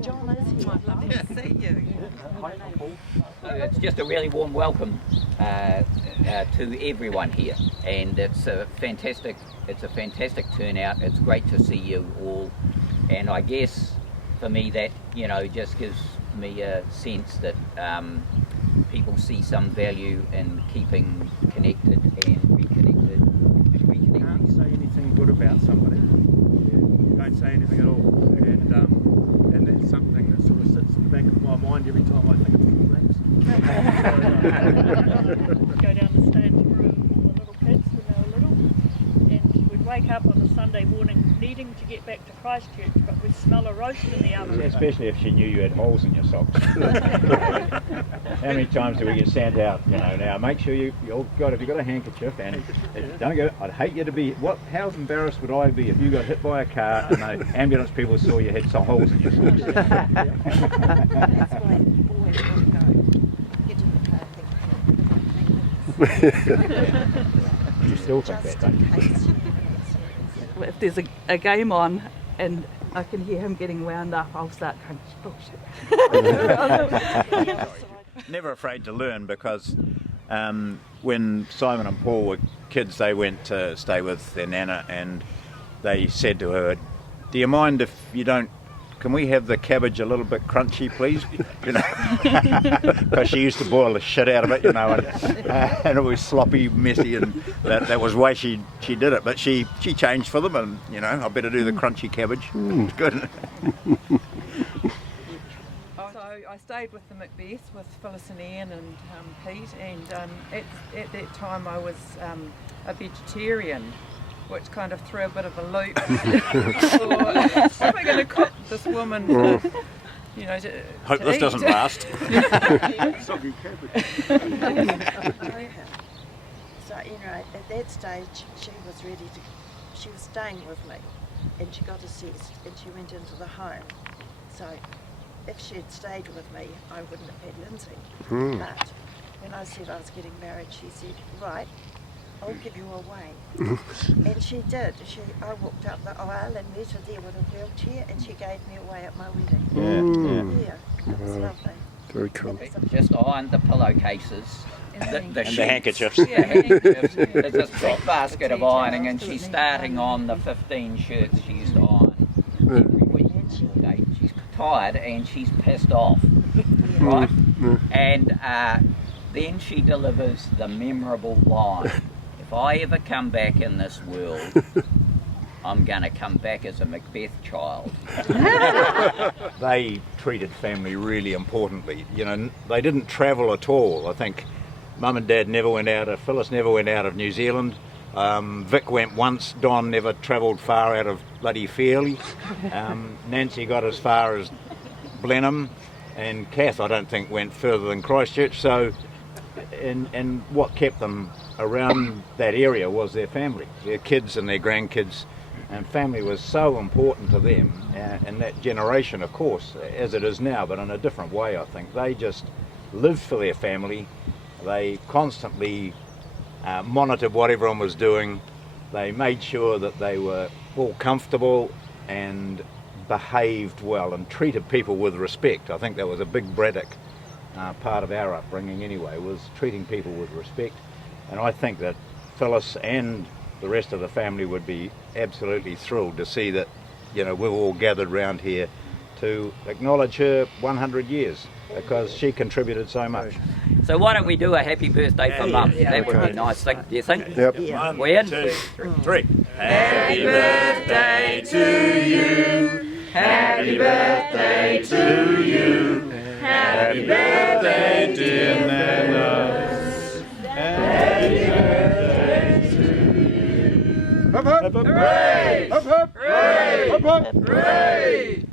John is here. Lovely to see you. It's just a really warm welcome to everyone here, and it's a fantastic turnout. It's great to see you all, and I guess for me that just gives me a sense that people see some value in keeping connected and reconnected and reconnecting. You can't say anything good about somebody. You don't say anything at all, and that's something that sort of sits in the back of my mind every time I think of Full Blacks. Go down the stage room with the little kids when they were little, and we'd wake up on a Sunday morning needing to get back to Christchurch, but we'd smell a roast in the oven. Especially if she knew you had holes in your socks. How many times do we get sent out? Now make sure if you've got a handkerchief, and don't go. I'd hate you to be. How embarrassed would I be if you got hit by a car and the ambulance people saw you had some holes in your socks? That's why always want to go. Get in the car and think. You still think that, don't you? If there's a game on and I can hear him getting wound up, I'll start going, bullshit. Never afraid to learn, because when Simon and Paul were kids, they went to stay with their nana, and they said to her, "Do you mind if you don't? Can we have the cabbage a little bit crunchy, please?" Because she used to boil the shit out of it, and it was sloppy, messy, and that was the way she did it. But she changed for them, and I better do the crunchy cabbage. It's good. So I stayed with the McBeths with Phyllis and Ian and Pete, and at that time I was a vegetarian, which kind of threw a bit of a loop. So am I going to cook this woman for, Hope this doesn't last. So, at that stage she was ready to, she was staying with me, and she got assessed and she went into the home. So if she had stayed with me, I wouldn't have had Lindsay. But when I said I was getting married, she said, "Right, I'll give you away." And she did. I walked up the aisle and met her there with a wheelchair, and she gave me away at my wedding. Yeah, it was lovely. Very cool. Just ironed the pillowcases. And the handkerchiefs. Yeah, handkerchiefs. There's this big basket of ironing, and she's starting on the 15 shirts she used to iron every week. Okay, she's tired and she's pissed off, right? And then she delivers the memorable line: "If I ever come back in this world, I'm going to come back as a McBeth child." They treated family really importantly. They didn't travel at all. I think Mum and Dad never went out of, Phyllis never went out of New Zealand. Vic went once. Don never travelled far out of bloody Fairley. Nancy got as far as Blenheim, and Kath, I don't think, went further than Christchurch. So, and what kept them around that area was their family, their kids and their grandkids. And family was so important to them, and that generation, of course, as it is now, but in a different way, I think. They just lived for their family. They constantly monitored what everyone was doing. They made sure that they were all comfortable and behaved well and treated people with respect. I think that was a big Braddock part of our upbringing anyway, was treating people with respect. And I think that Phyllis and the rest of the family would be absolutely thrilled to see that, we're all gathered round here to acknowledge her 100 years, because she contributed so much. So why don't we do a happy birthday for Mum? That would be a nice thing, do you think? Yep. Weird? 1, 2, 3. Happy birthday to you. Happy birthday to you. Happy birthday, dear Nana. Happy birthday to you. Hip hip! Hooray! Hip hip! Hooray! Hip hip! Hooray!